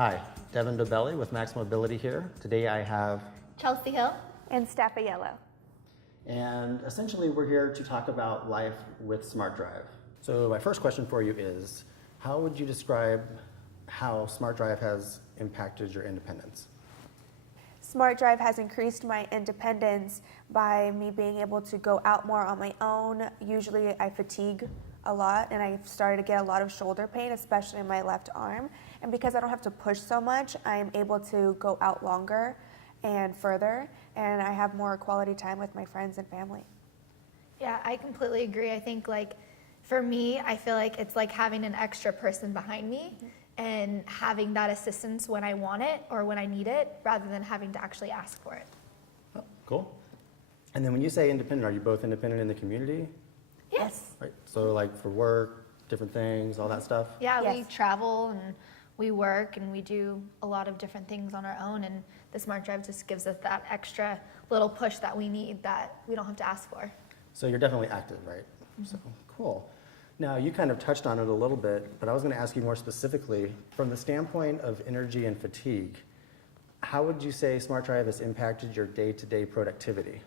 Hi, Devon with MaxMobility here. Today I have Chelsie Hill. And Staffa Yellow. And essentially we're here to talk about life with SmartDrive. So my first question for you is, how would you describe how SmartDrive has impacted your independence? SmartDrive has increased my independence by me being able to go out more on my own. Usually I fatigue a lot and I've started to get a lot of shoulder pain, especially in my left arm. And because I don't have to push so much, I'm able to go out longer and further, and I have more quality time with my friends and family. Yeah, I completely agree. I think for me, I feel like it's like having an extra person behind me and having that assistance when I want it or when I need it rather than having to actually ask for it. Oh, cool. And then when you say independent, are you both independent in the community? Yes. Right. So like for work, different things, all that stuff? Yeah, Yes. we travel and we work and we do a lot of different things on our own, and the SmartDrive just gives us that extra little push that we need that we don't have to ask for. So you're definitely active, right? So cool. Now you kind of touched on it a little bit, but I was going to ask you more specifically, from the standpoint of energy and fatigue, how would you say SmartDrive has impacted your day-to-day productivity?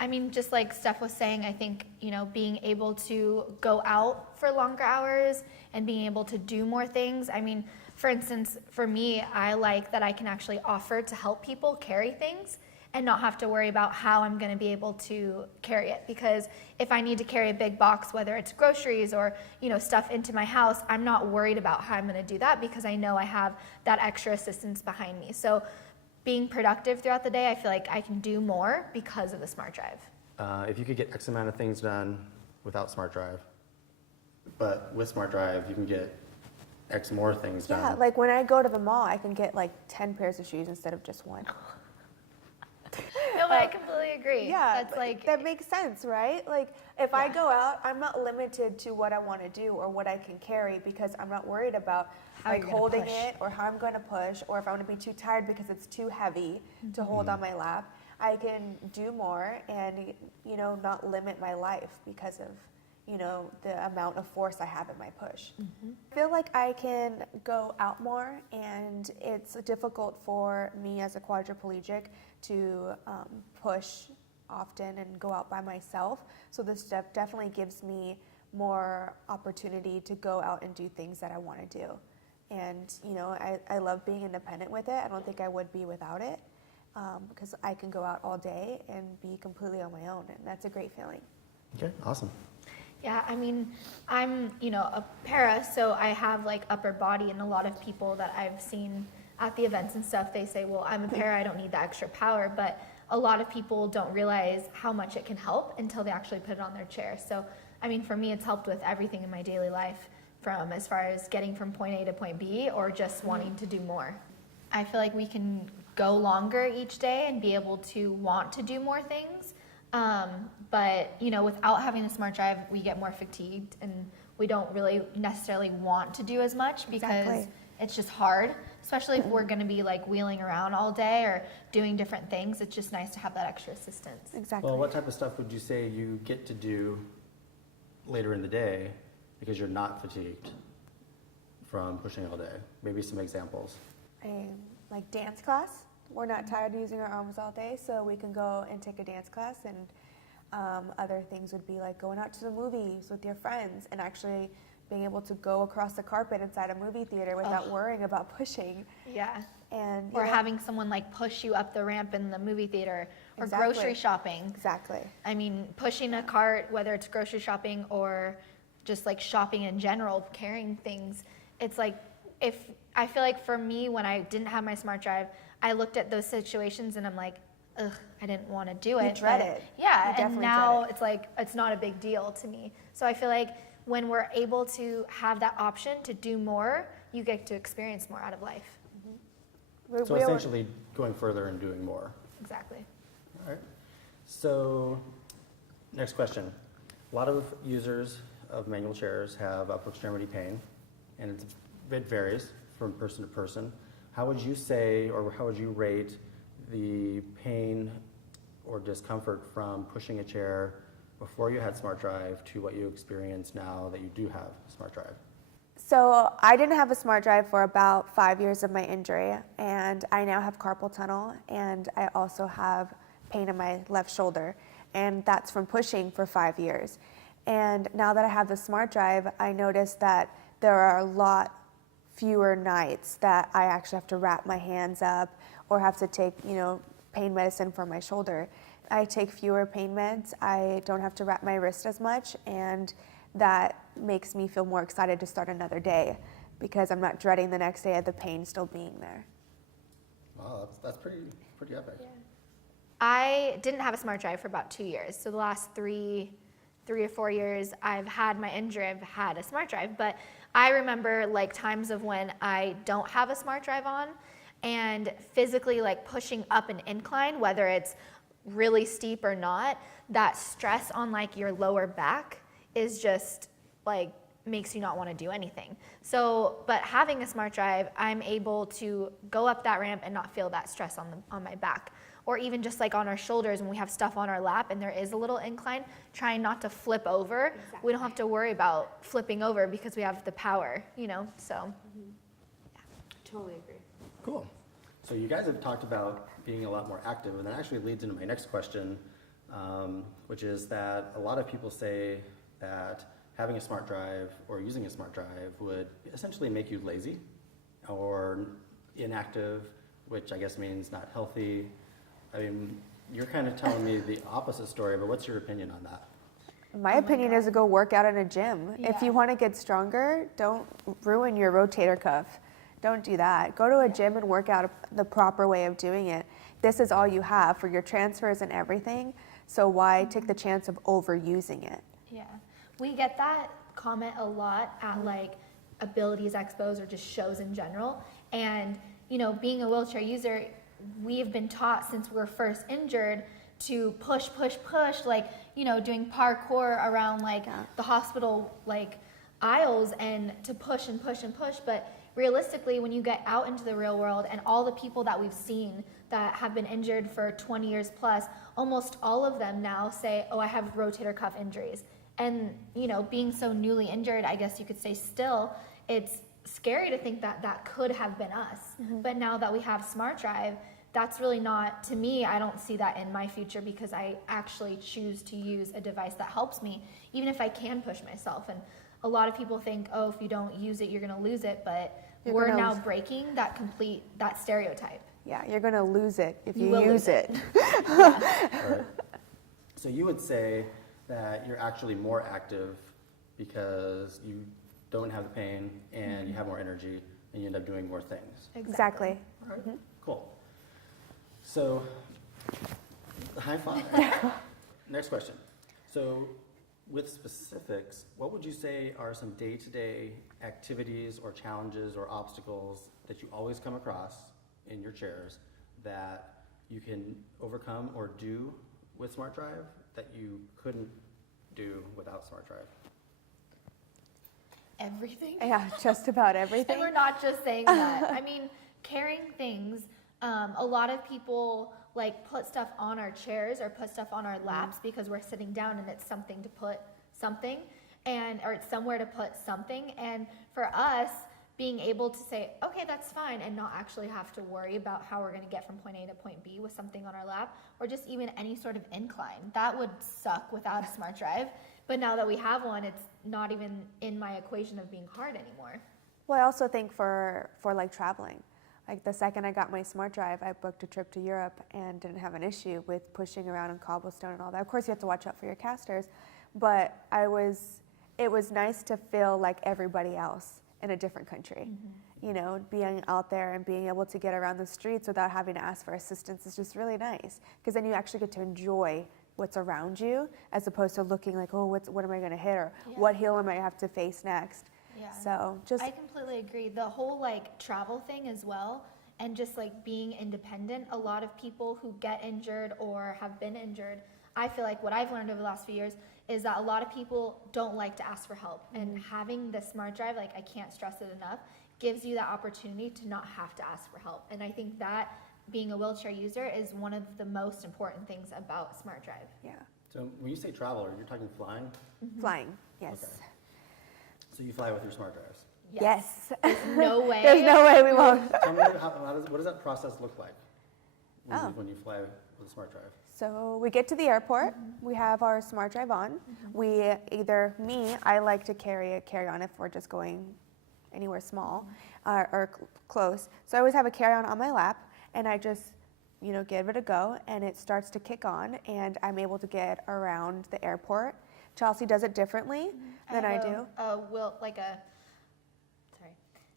I mean, just like Steph was saying, I think, being able to go out for longer hours and being able to do more things. I mean, for instance, for me, I like that I can actually offer to help people carry things and not have to worry about how I'm going to be able to carry it. Because if I need to carry a big box, whether it's groceries or, stuff into my house, I'm not worried about how I'm going to do that because I know I have that extra assistance behind me. So being productive throughout the day, I feel like I can do more because of the SmartDrive. If you could get X amount of things done without SmartDrive, but with SmartDrive, you can get X more things done. Yeah, like when I go to the mall, I can get like 10 pairs of shoes instead of just one. No, but I completely agree. Yeah, That's that makes sense, right? Like if I go out, I'm not limited to what I want to do or what I can carry because I'm not worried about How you're gonna holding push. it or how I'm going to push or if I'm going to be too tired because it's too heavy to hold on my lap. I can do more and not limit my life because of the amount of force I have in my push. I feel like I can go out more, and it's difficult for me as a quadriplegic to push often and go out by myself. So this stuff definitely gives me more opportunity to go out and do things that I want to do. And I love being independent with it. I don't think I would be without it because I can go out all day and be completely on my own, and that's a great feeling. Okay, awesome. Yeah, I mean, I'm, a para, so I have upper body, and a lot of people that I've seen at the events and stuff, they say, well, I'm a para, I don't need the extra power, but a lot of people don't realize how much it can help until they actually put it on their chair. So, I mean, for me, it's helped with everything in my daily life, from as far as getting from point A to point B or just wanting to do more. I feel like we can go longer each day and be able to want to do more things. But without having the SmartDrive, we get more fatigued and we don't really necessarily want to do as much because it's just hard, especially if we're going to be wheeling around all day or doing different things. It's just nice to have that extra assistance. Exactly. Well, what type of stuff would you say you get to do later in the day because you're not fatigued from pushing all day? Maybe some examples. Like dance class. We're not tired of using our arms all day, so we can go and take a dance class. And other things would be like going out to the movies with your friends and actually being able to go across the carpet inside a movie theater without worrying about pushing. Yeah. And or having someone push you up the ramp in the movie theater or Exactly. grocery shopping. Exactly. I mean, pushing a cart, whether it's grocery shopping or just shopping in general, carrying things, it's if I feel like for me, when I didn't have my SmartDrive, I looked at those situations and I'm like, ugh, I didn't want to do it. You dread it. Yeah, You and definitely now dread it. it's not a big deal to me. So I feel like when we're able to have that option to do more, you get to experience more out of life. So essentially going further and doing more. Exactly. All right. So next question. A lot of users of manual chairs have upper extremity pain, and it varies from person to person. How would you say, or how would you rate the pain or discomfort from pushing a chair before you had SmartDrive to what you experience now that you do have SmartDrive? So I didn't have a SmartDrive for about 5 years of my injury, and I now have carpal tunnel, and I also have pain in my left shoulder, and that's from pushing for 5 years. And now that I have the SmartDrive, I noticed that there are a lot fewer nights that I actually have to wrap my hands up or have to take, pain medicine for my shoulder. I take fewer pain meds. I don't have to wrap my wrist as much, and that makes me feel more excited to start another day because I'm not dreading the next day of the pain still being there. Wow, that's pretty epic. Yeah. I didn't have a SmartDrive for about 2 years. So the last three or 4 years I've had my injury, I've had a SmartDrive. But I remember like times of when I don't have a SmartDrive on and physically like pushing up an incline, whether it's really steep or not, that stress on like your lower back is just like makes you not want to do anything. So, but having a SmartDrive, I'm able to go up that ramp and not feel that stress on my back. Or even just like on our shoulders when we have stuff on our lap and there is a little incline, trying not to flip over. Exactly. We don't have to worry about flipping over because we have the power, so. Yeah. Totally agree. Cool. So you guys have talked about being a lot more active, and that actually leads into my next question, which is that a lot of people say that having a SmartDrive or using a SmartDrive would essentially make you lazy or inactive, which I guess means not healthy. I mean, you're kind of telling me the opposite story, but what's your opinion on that? My opinion is to go work out in a gym. Yeah. If you want to get stronger, don't ruin your rotator cuff. Don't do that. Go to a gym and work out the proper way of doing it. This is all you have for your transfers and everything, so why take the chance of overusing it? Yeah, we get that comment a lot at like abilities expos or just shows in general. And, being a wheelchair user, we've been taught since we were first injured to push, like, doing parkour around like the hospital like aisles and to push and push and push. But realistically, when you get out into the real world and all the people that we've seen that have been injured for 20 years plus, almost all of them now say, oh, I have rotator cuff injuries. And, being so newly injured, I guess you could say still, it's scary to think that that could have been us. Mm-hmm. But now that we have SmartDrive, that's really not, to me, I don't see that in my future because I actually choose to use a device that helps me, even if I can push myself. And a lot of people think, oh, if you don't use it, you're going to lose it. But we're now breaking that stereotype. Yeah, you're going to lose it if you use it. Right. So you would say that you're actually more active because you don't have the pain and you have more energy and you end up doing more things. Exactly. All right. Cool. So, high five. Next question. So, with specifics, what would you say are some day-to-day activities or challenges or obstacles that you always come across in your chairs that you can overcome or do with SmartDrive that you couldn't do without SmartDrive? Everything? Yeah, just about everything. And we're not just saying that. I mean, carrying things, a lot of people like put stuff on our chairs or put stuff on our laps because we're sitting down and it's something to put something or it's somewhere to put something. And for us, being able to say, okay, that's fine, and not actually have to worry about how we're going to get from point A to point B with something on our lap, or just even any sort of incline. That would suck without a SmartDrive. But now that we have one, it's not even in my equation of being hard anymore. Well, I also think for like traveling. Like the second I got my SmartDrive, I booked a trip to Europe and didn't have an issue with pushing around on cobblestone and all that. Of course, you have to watch out for your casters, but it was nice to feel like everybody else in a different country. Mm-hmm. Being out there and being able to get around the streets without having to ask for assistance is just really nice, because then you actually get to enjoy what's around you as opposed to looking like, oh, what am I going to hit, or what hill am I have to face next. Yeah. So I completely agree. The whole like travel thing as well, and just like being independent. A lot of people who get injured or have been injured, I feel like what I've learned over the last few years is that a lot of people don't like to ask for help. Mm-hmm. And having the SmartDrive, like I can't stress it enough, gives you that opportunity to not have to ask for help. And I think that being a wheelchair user is one of the most important things about SmartDrive. Yeah. So when you say travel, you're talking flying? Mm-hmm. Flying, yes. Okay. So you fly with your SmartDrives? Yes. There's no way. There's no way we won't. Tell me what does that process look like when you fly with a SmartDrive? So we get to the airport, we have our SmartDrive on. I like to carry a carry-on if we're just going anywhere small or close. So I always have a carry-on on my lap, and I just, give it a go, and it starts to kick on, and I'm able to get around the airport. Chelsie does it differently than I do.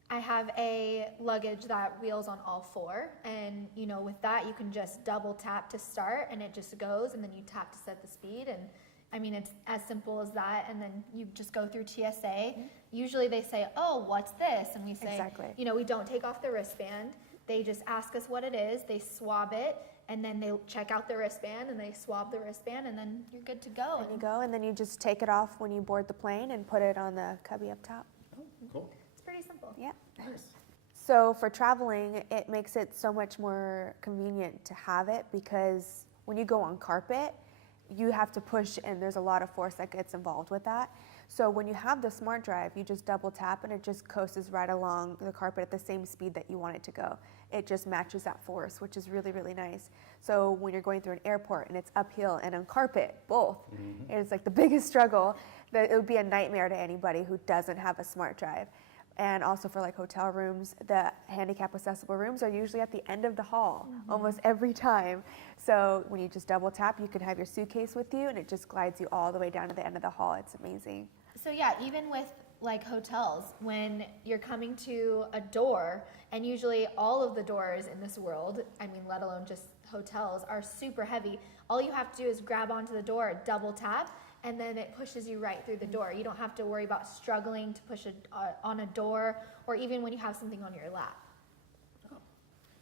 I have a luggage that wheels on all four, and with that you can just double tap to start, and it just goes, and then you tap to set the speed, and I mean it's as simple as that. And then you just go through TSA. Usually they say, "Oh, what's this?" And we say, Exactly. we don't take off the wristband. They just ask us what it is. They swab it, and then they check out the wristband, and they swab the wristband, and then you're good to go. And you go, and then you just take it off when you board the plane and put it on the cubby up top. Oh, cool. Pretty simple. Yeah. Nice. So for traveling, it makes it so much more convenient to have it, because when you go on carpet, you have to push, and there's a lot of force that gets involved with that. So when you have the SmartDrive, you just double tap, and it just coasts right along the carpet at the same speed that you want it to go. It just matches that force, which is really, really nice. So when you're going through an airport and it's uphill and on carpet, both, it's like the biggest struggle. That it would be a nightmare to anybody who doesn't have a SmartDrive. And also for like hotel rooms, the handicap accessible rooms are usually at the end of the hall almost every time. So when you just double tap, you can have your suitcase with you, and it just glides you all the way down to the end of the hall. It's amazing. So yeah, even with like hotels, when you're coming to a door, and usually all of the doors in this world, let alone just hotels, are super heavy. All you have to do is grab onto the door, double tap, and then it pushes you right through the door. You don't have to worry about struggling to push on a door, or even when you have something on your lap. Oh.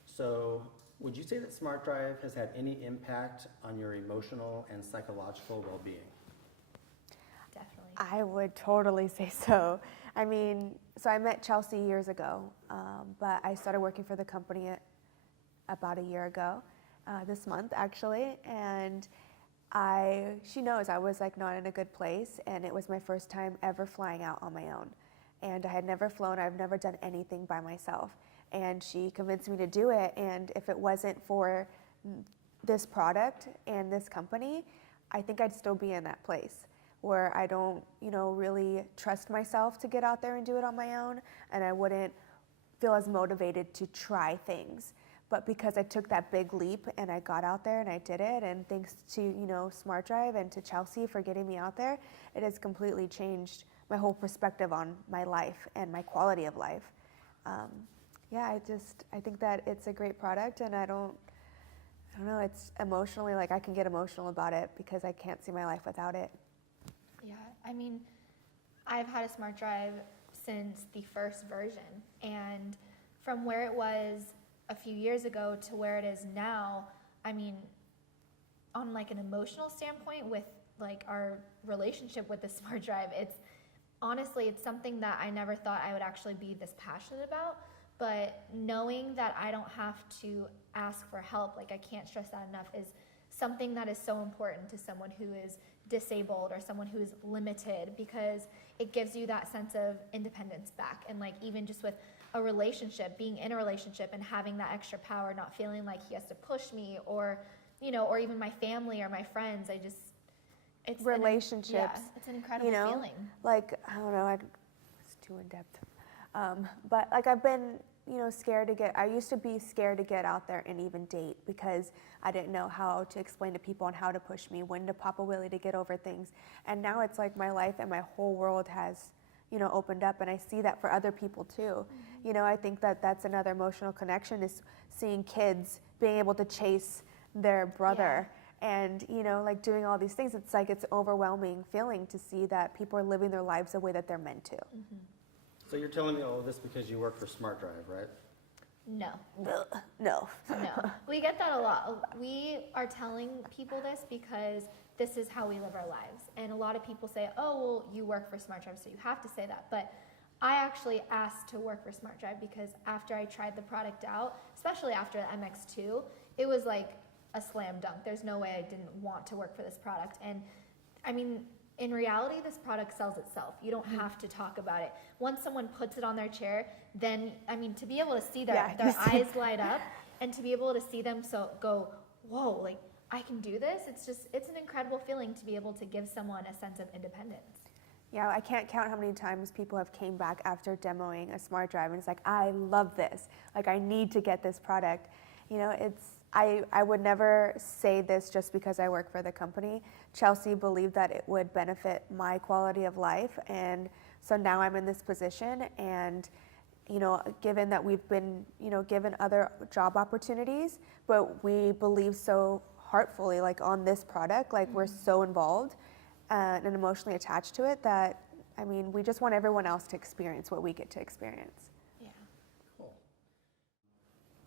So would you say that SmartDrive has had any impact on your emotional and psychological well-being? Definitely. I would totally say so. So I met Chelsie years ago, but I started working for the company about a year ago, this month actually, and she knows I was like not in a good place, and it was my first time ever flying out on my own. And I had never flown, I've never done anything by myself. And she convinced me to do it, and if it wasn't for this product and this company, I think I'd still be in that place where I don't, really trust myself to get out there and do it on my own, and I wouldn't feel as motivated to try things. But because I took that big leap and I got out there and I did it, and thanks to, SmartDrive and to Chelsie for getting me out there, it has completely changed my whole perspective on my life and my quality of life. I think that it's a great product, and I don't know, it's emotionally, like I can get emotional about it because I can't see my life without it. Yeah, I've had a SmartDrive since the first version, and from where it was a few years ago to where it is now, on like an emotional standpoint with like our relationship with the SmartDrive, it's something that I never thought I would actually be this passionate about. But knowing that I don't have to ask for help, like I can't stress that enough, is something that is so important to someone who is disabled or someone who is limited, because it gives you that sense of independence back. And like even just with a relationship, being in a relationship and having that extra power, not feeling like he has to push me, or or even my family or my friends, it's relationships. It's an incredible feeling. Like, I don't know, it's too in depth. But like I've been, I used to be scared to get out there and even date, because I didn't know how to explain to people and how to push me, when to pop a wheelie to get over things. And now it's like my life and my whole world has, opened up, and I see that for other people too. I think that that's another emotional connection, is seeing kids being able to chase their brother. And, like doing all these things. It's like, it's an overwhelming feeling to see that people are living their lives the way that they're meant to. Mm-hmm. So you're telling me all of this because you work for SmartDrive, right? No. No. No. We get that a lot. We are telling people this because this is how we live our lives. And a lot of people say, oh, well, you work for SmartDrive, so you have to say that. But I actually asked to work for SmartDrive because after I tried the product out, especially after the MX2, it was like a slam dunk. There's no way I didn't want to work for this product. And in reality, this product sells itself. You don't have to talk about it. Once someone puts it on their chair, then, I mean, to be able to see their eyes light up and to be able to see them go, whoa, like, I can do this. It's an incredible feeling to be able to give someone a sense of independence. Yeah, I can't count how many times people have came back after demoing a SmartDrive and it's like, I love this. Like, I need to get this product. You know, I would never say this just because I work for the company. Chelsie believed that it would benefit my quality of life, and so now I'm in this position, and you know, given that we've been, you know, given other job opportunities, but we believe so heartfully, like, on this product, like, we're so involved and emotionally attached to it that, I mean, we just want everyone else to experience what we get to experience. Yeah. Cool.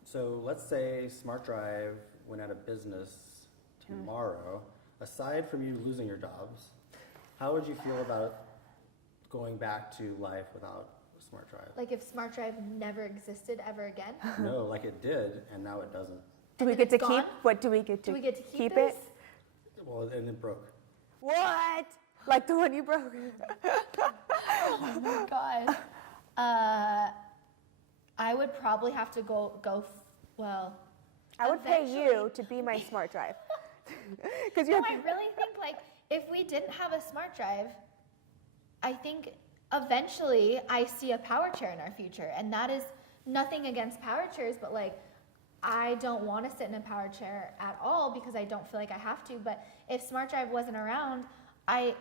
So let's say SmartDrive went out of business tomorrow. Aside from you losing your jobs, how would you feel about going back to life without SmartDrive? Like if SmartDrive never existed ever again? No, like it did, and now it doesn't. Do we get to keep? What do we get to? Do we get to keep it? this? Well, and it broke. What? Like the one you broke? Oh my God. I would probably have to well. I would pay you to be my SmartDrive. Because No, I really think like if we didn't have a SmartDrive, I think eventually I see a power chair in our future, and that is nothing against power chairs, but like I don't want to sit in a power chair at all because I don't feel like I have to. But if SmartDrive wasn't around, I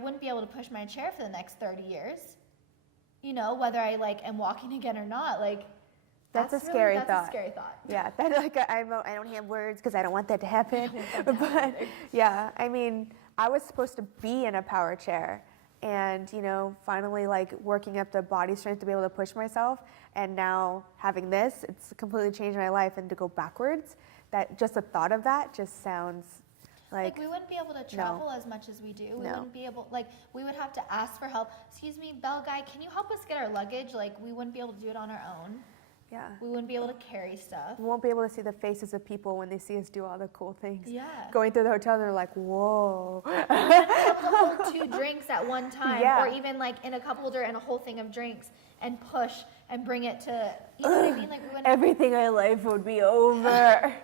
wouldn't be able to push my chair for the next 30 years. You know, whether I like am walking again or not, like That's a really- scary that's thought. a scary thought. Yeah, that like I don't have words because I don't want that to happen. But yeah, I mean, I was supposed to be in a power chair, and you know, finally like working up the body strength to be able to push myself, and now having this, it's completely changed my life. And to go backwards, that just the thought of that just sounds like we wouldn't be able to travel as much as we do. We wouldn't be able, like, we would have to ask for help. Excuse me, bell guy, can you help us get our luggage? Like, we wouldn't be able to do it on our own. yeah. We wouldn't be able to carry stuff. We won't be able to see the faces of people when they see us do all the cool things. Yeah. Going through the hotel, they're like, whoa. Hold 2 drinks at one time, Yeah. or even like in a cup holder and a whole thing of drinks, and push and bring it to, you know what I mean? Like, we wouldn't. Everything in life would be over.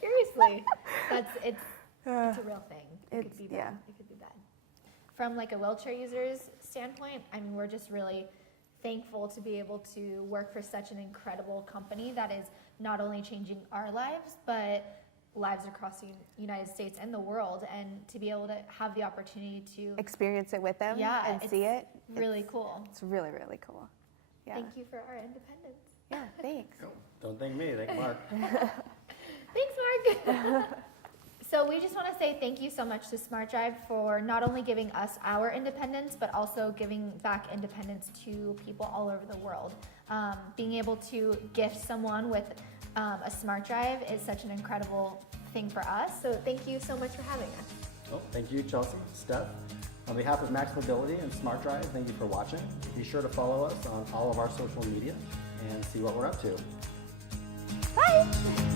Seriously, it's a real thing. It It's- could be bad. yeah. It could be bad. From like a wheelchair user's standpoint, I mean, we're just really thankful to be able to work for such an incredible company that is not only changing our lives, but lives across the United States and the world, and to be able to have the opportunity to Experience it with them and it's see it. really cool. It's really, really cool. Yeah. Thank you for our independence. Yeah, thanks. Don't thank me, thank Mark. Thanks, Mark. So we just want to say thank you so much to SmartDrive for not only giving us our independence, but also giving back independence to people all over the world. Being able to gift someone with a SmartDrive is such an incredible thing for us. So thank you so much for having us. Well, thank you, Chelsie, Steph. On behalf of MaxMobility and SmartDrive, thank you for watching. Be sure to follow us on all of our social media and see what we're up to. Bye.